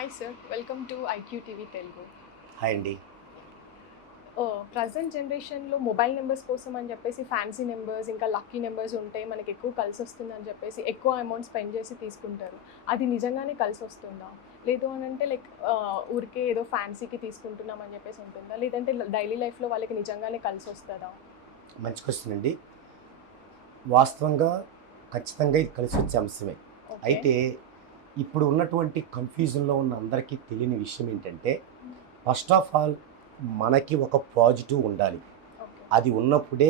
Hi sir, welcome to IQ TV Telugu. Hi అండి. Present జనరేషన్‌లో mobile numbers కోసం అని చెప్పేసి ఫ్యాన్సీ నంబర్స్, ఇంకా లక్కీ నంబర్స్ ఉంటే మనకి ఎక్కువ కలిసొస్తుందని చెప్పేసి ఎక్కువ అమౌంట్ స్పెండ్ చేసి తీసుకుంటారు. అది నిజంగానే కలిసొస్తుందా? లేదు అనంటే ఊరికే ఏదో ఫ్యాన్సీకి తీసుకుంటున్నాం అని చెప్పేసి ఉంటుందా? లేదంటే డైలీ లైఫ్‌లో వాళ్ళకి నిజంగానే కలిసొస్తదా? మంచి క్వెషన్ అండి. వాస్తవంగా ఖచ్చితంగా ఇది కలిసొచ్చే అంశమే. ఓకే. అయితే ఇప్పుడు ఉన్నటువంటి కన్‌ఫ్యూజన్‌లో ఉన్న అందరికీ తెలియని విషయం ఏంటంటే, ఫస్ట్ ఆఫ్ ఆల్ మనకి ఒక పాజిటివ్ ఉండాలి. ఓకే. అది ఉన్నప్పుడే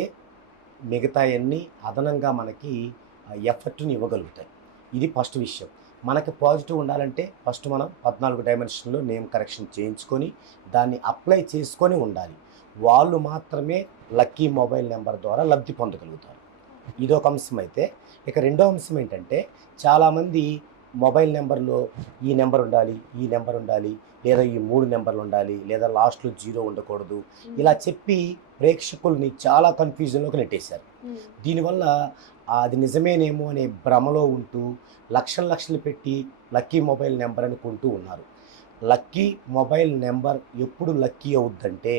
మిగతాయన్నీ అదనంగా మనకి ఎఫెక్ట్‌ని ఇవ్వగలుగుతాయి. ఇది ఫస్ట్ విషయం. మనకి పాజిటివ్ ఉండాలంటే ఫస్ట్ మనం 14 డైమెన్షన్‌లో నేమ్ కరెక్షన్ చేయించుకొని, దాన్ని అప్లై చేసుకొని ఉండాలి. వాళ్ళు మాత్రమే లక్కీ మొబైల్ నంబర్ ద్వారా లబ్ధి పొందగలుగుతారు. ఇదొక అంశం అయితే, ఇక రెండో అంశం ఏంటంటే, చాలామంది మొబైల్ నెంబర్‌లో ఈ నెంబర్ ఉండాలి, ఈ నెంబర్ ఉండాలి, లేదా ఈ 3 నెంబర్లు ఉండాలి, లేదా లాస్ట్‌లో 0 ఉండకూడదు. ఇలా చెప్పి ప్రేక్షకుల్ని చాలా కన్‌ఫ్యూజన్‌లోకి నెట్టేశారు. హ్మ్. దీనివల్ల అది నిజమేనేమో అనే భ్రమలో ఉంటూ లక్షలు లక్షలు పెట్టి లక్కీ మొబైల్ నెంబర్ అని కొంటూ ఉన్నారు. లక్కీ మొబైల్ నెంబర్ ఎప్పుడు లక్కీ అవుద్దంటే,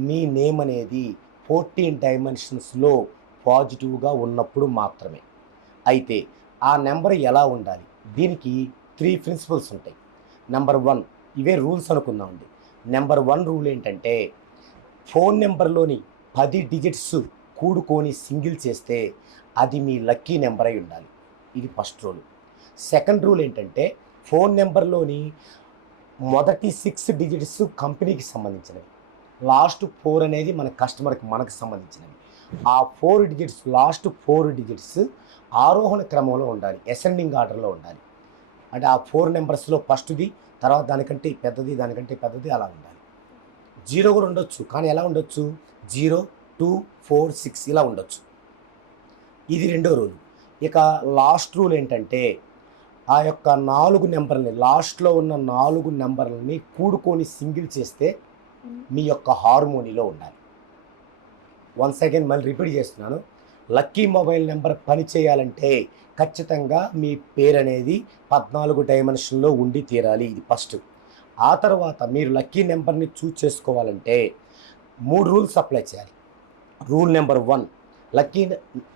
మీ నేమ్ అనేది 14 డైమెన్షన్స్‌లో పాజిటివ్‌గా ఉన్నప్పుడు మాత్రమే. అయితే ఆ నెంబర్ ఎలా ఉండాలి? దీనికి 3 ప్రిన్సిపల్స్ ఉంటాయి. నంబర్ 1 ఇవే రూల్స్ అనుకుందామండి. నంబర్ 1 రూల్ ఏంటంటే, ఫోన్ నంబర్‌లోని 10 డిజిట్స్ కూడుకొని సింగిల్ చేస్తే అది మీ లక్కీ నంబర్ అయి ఉండాలి. ఇది ఫస్ట్ రూల్. సెకండ్ రూల్ ఏంటంటే, ఫోన్ నంబర్‌లోని మొదటి 6 డిజిట్స్ కంపెనీకి సంబంధించినవి. లాస్ట్ 4 అనేది మన కస్టమర్‌కి మనకు సంబంధించినవి. ఆ 4 డిజిట్స్ లాస్ట్ 4 డిజిట్స్ ఆరోహణ క్రమంలో ఉండాలి. అసెండింగ్ ఆర్డర్‌లో ఉండాలి. అంటే ఆ 4 నంబర్స్‌లో ఫస్ట్‌ది, తర్వాత దానికంటే పెద్దది, దానికంటే పెద్దది అలా ఉండాలి. 0 కూడా ఉండొచ్చు. కానీ ఎలా ఉండొచ్చు? 0, 2, 4, 6 ఇలా ఉండొచ్చు. ఇది రెండో రూల్. ఇక లాస్ట్ రూల్ ఏంటంటే, ఆ యొక్క 4 నంబర్‌లని లాస్ట్‌లో ఉన్న 4 నంబర్‌లని కూడుకొని సింగిల్ చేస్తే హ్మ్. మీ యొక్క హార్మోనీలో ఉండాలి. వన్స్ అగైన్ మళ్ళీ రిపీట్ చేస్తున్నాను. లక్కీ మొబైల్ నెంబర్ పని చేయాలంటే ఖచ్చితంగా మీ పేరనేది 14 డైమెన్షన్‌లో ఉండి తీరాలి. ఇది ఫస్ట్. ఆ తర్వాత మీరు లక్కీ నెంబర్‌ని చూజ్ చేసుకోవాలంటే 3 రూల్స్ అప్లై చేయాలి. రూల్ నెంబర్ 1 లక్కీ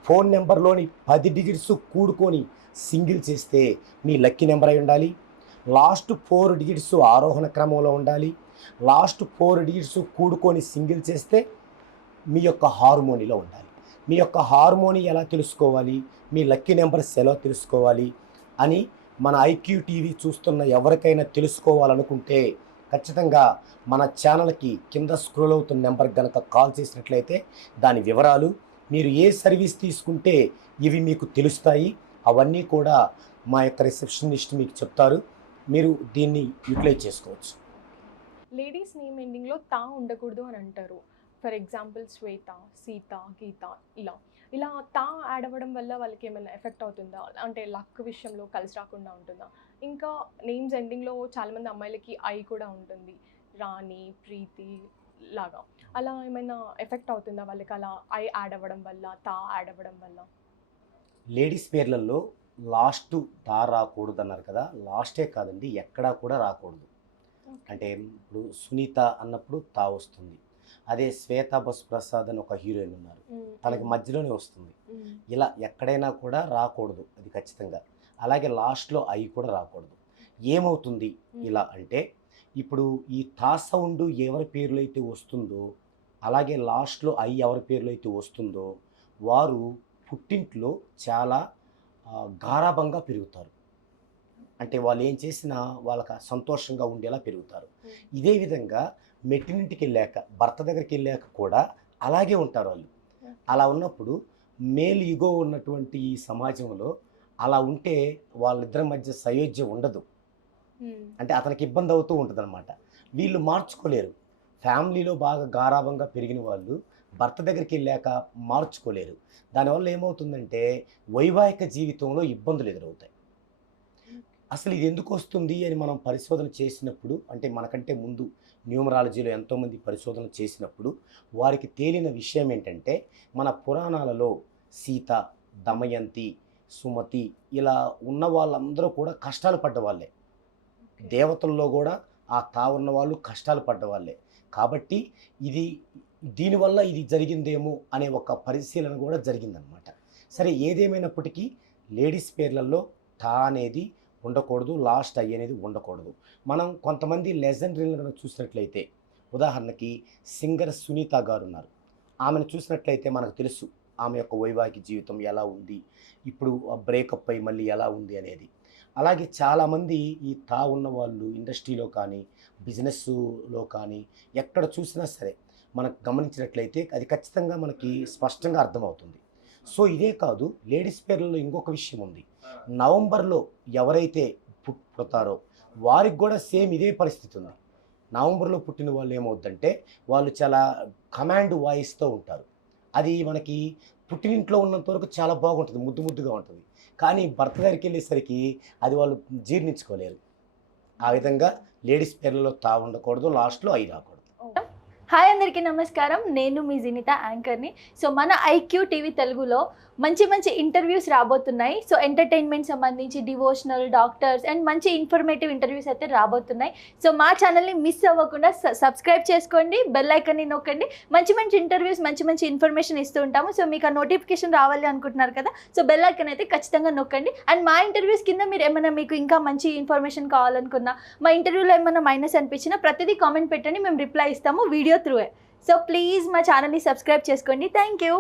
ఫోన్ నెంబర్‌లోని 10 డిజిట్స్ కూడుకొని సింగిల్ చేస్తే మీ లక్కీ నెంబర్ అయి ఉండాలి. లాస్ట్ 4 డిజిట్స్ ఆరోహణ క్రమంలో ఉండాలి. లాస్ట్ 4 డిజిట్స్ కూడుకొని సింగిల్ చేస్తే మీ యొక్క హార్మోనీలో ఉండాలి. మీ యొక్క హార్మోనీ ఎలా తెలుసుకోవాలి? మీ లక్కీ నంబర్స్ ఎలా తెలుసుకోవాలి? అని మన ఐక్యూ టీవీ చూస్తున్న ఎవరికైనా తెలుసుకోవాలనుకుంటే ఖచ్చితంగా మన ఛానల్‌కి కింద స్క్రోల్ అవుతున్న నెంబర్‌కి గనక కాల్ చేసినట్లయితే దాని వివరాలు, మీరు ఏ సర్వీస్ తీసుకుంటే ఇవి మీకు తెలుస్తాయి. అవన్నీ కూడా మా యొక్క రిసెప్షనిస్ట్ మీకు చెప్తారు. మీరు దీన్ని యుటిలైజ్ చేసుకోవచ్చు. లేడీస్ నేమ్ ఎండింగ్‌లో తా ఉండకూడదు అని అంటారు. ఫర్ ఎగ్జాంపుల్ శ్వేత, సీత, గీత ఇలా. ఇలా తా యాడ్ అవ్వడం వల్ల వాళ్ళకేమైనా ఎఫెక్ట్ అవుతుందా? అంటే లక్ విషయంలో కలిసి రాకుండా ఉంటుందా? ఇంకా నేమ్స్ ఎండింగ్‌లో చాలామంది అమ్మాయిలకి ఐ కూడా ఉంటుంది. రాణి, ప్రీతి లాగా. అలా ఏమైనా ఎఫెక్ట్ అవుతుందా వాళ్ళకి అలా ఐ యాడ్ అవ్వడం వల్ల, తా యాడ్ అవ్వడం వల్ల? లేడీస్ పేర్లలో లాస్ట్ తా రాకూడదన్నారు కదా! లాస్టే కాదండి. ఎక్కడా కూడా రాకూడదు. ఓకే. అంటే ఇప్పుడు 'సునీత' అన్నప్పుడు తా వస్తుంది. అదే 'శ్వేతా బసు ప్రసాద్' అని ఒక హీరోయిన్ ఉన్నారు. హ్మ్. తనకి హ్మ్. మధ్యలోనే వస్తుంది. హ్మ్. ఇలా ఎక్కడైనా కూడా రాకూడదు అది ఖచ్చితంగా. అలాగే లాస్ట్‌లో ఐ కూడా రాకూడదు. ఏమవుతుంది హ్మ్. ఇలా అంటే, ఇప్పుడు ఈ తా సౌండు ఎవరి పేరులో అయితే వస్తుందో, అలాగే లాస్ట్‌లో ఐ ఎవరి పేరులో అయితే వస్తుందో, వారు పుట్టింట్లో చాలా గారాబంగా పెరుగుతారు. అంటే వాళ్ళు ఏం చేసినా వాళ్ళకి సంతోషంగా ఉండేలా పెరుగుతారు. హ్మ్. ఇదే విధంగా మెట్టినింటికెళ్ళాక, భర్త దగ్గరికెళ్ళాక కూడా అలాగే ఉంటారాళ్ళు. ఓకే. అలా ఉన్నప్పుడు మేల్ ఇగో ఉన్నటువంటి ఈ సమాజంలో అలా ఉంటే వాళ్ళిద్దరి మధ్య సయోధ్య ఉండదు. హ్మ్. అంటే అతనికి ఇబ్బంది అవుతూ ఉంటదనమాట. వీళ్ళు మార్చుకోలేరు. ఫ్యామిలీలో బాగా గారాబంగా పెరిగిన వాళ్ళు భర్త దగ్గరికెళ్ళాక మార్చుకోలేరు. దానివల్ల ఏమవుతుందంటే వైవాహిక జీవితంలో ఇబ్బందులు ఎదురవుతాయి. అసలు ఇది ఎందుకొస్తుంది అని మనం పరిశోధన చేసినప్పుడు, అంటే మనకంటే ముందు న్యూమరాలజీలో ఎంతోమంది పరిశోధన చేసినప్పుడు, వారికి తేలిన విషయం ఏంటంటే, మన పురాణాలలో సీత, దమయంతి, సుమతి ఇలా ఉన్న వాళ్ళందరూ కూడా కష్టాలు పడ్డవాళ్ళే. దేవతల్లో కూడా ఆ తా ఉన్న వాళ్ళు కష్టాలు పడ్డ వాళ్ళే. కాబట్టి ఇది దీనివల్ల ఇది జరిగిందేమో అనే ఒక పరిశీలన కూడా జరిగిందనమాట. సరే ఏదేమైనప్పటికీ లేడీస్ పేర్లలో తా అనేది ఉండకూడదు, లాస్ట్ ఐ అనేది ఉండకూడదు. మనం కొంతమంది లెజెండరీలను చూసినట్లయితే ఉదాహరణకి సింగర్ సునీత గారు ఉన్నారు. ఆమెను చూసినట్లయితే మనకు తెలుసు ఆమె యొక్క వైవాహిక జీవితం ఎలా ఉంది, ఇప్పుడు బ్రేకప్ అయి మళ్ళీ ఎలా ఉంది అనేది. అలాగే చాలామంది ఈ తా ఉన్న వాళ్ళు ఇండస్ట్రీలో కానీ బిజినెస్లో కానీ ఎక్కడ చూసినా సరే మనకు గమనించినట్లయితే అది ఖచ్చితంగా మనకి స్పష్టంగా అర్థమవుతుంది. సో ఇదే కాదు, లేడీస్ పేర్లలో ఇంకొక విషయం ఉంది. నవంబర్లో ఎవరైతే పుడతారో వారికి కూడా సేమ్ ఇదే పరిస్థితి ఉంది. నవంబర్లో పుట్టిన వాళ్ళు ఏమవుతుందంటే వాళ్ళు చాలా కమాండ్ వాయిస్తో ఉంటారు. అది మనకి పుట్టినింట్లో ఉన్నంత వరకు చాలా బాగుంటుంది, ముద్దు ముద్దుగా ఉంటుంది. కానీ భర్త దగ్గరికి వెళ్ళేసరికి అది వాళ్ళు జీర్ణించుకోలేరు. ఆ విధంగా లేడీస్ పేర్లలో తా ఉండకూడదు, లాస్ట్లో ఐ రాకూడదు. హాయ్ అందరికీ నమస్కారం, నేను మీ జినిత యాంకర్ని. సో మన ఐక్యూ టీవీ తెలుగులో మంచి మంచి ఇంటర్వ్యూస్ రాబోతున్నాయి. సో ఎంటర్టైన్మెంట్ సంబంధించి డివోషనల్, డాక్టర్స్ అండ్ మంచి ఇన్ఫర్మేటివ్ ఇంటర్వ్యూస్ అయితే రాబోతున్నాయి. సో మా ఛానల్ని మిస్ అవ్వకుండా సబ్స్క్రైబ్ చేసుకోండి, బెల్ ఐకాన్ని నొక్కండి. మంచి మంచి ఇంటర్వ్యూస్, మంచి మంచి ఇన్ఫర్మేషన్ ఇస్తూ ఉంటాము. సో మీకు ఆ నోటిఫికేషన్ రావాలి అనుకుంటున్నారు కదా, సో బెల్ ఐకాన్ అయితే ఖచ్చితంగా నొక్కండి. అండ్ మా ఇంటర్వ్యూస్ కింద మీరు ఏమైనా మీకు ఇంకా మంచి ఇన్ఫర్మేషన్ కావాలనుకున్నా, మా ఇంటర్వ్యూలో ఏమైనా మైనస్ అనిపించినా ప్రతిదీ కామెంట్ పెట్టండి, మేము రిప్లై ఇస్తాము వీడియో త్రూయే. సో ప్లీజ్ మా ఛానల్ని సబ్స్క్రైబ్ చేసుకోండి. Thank you.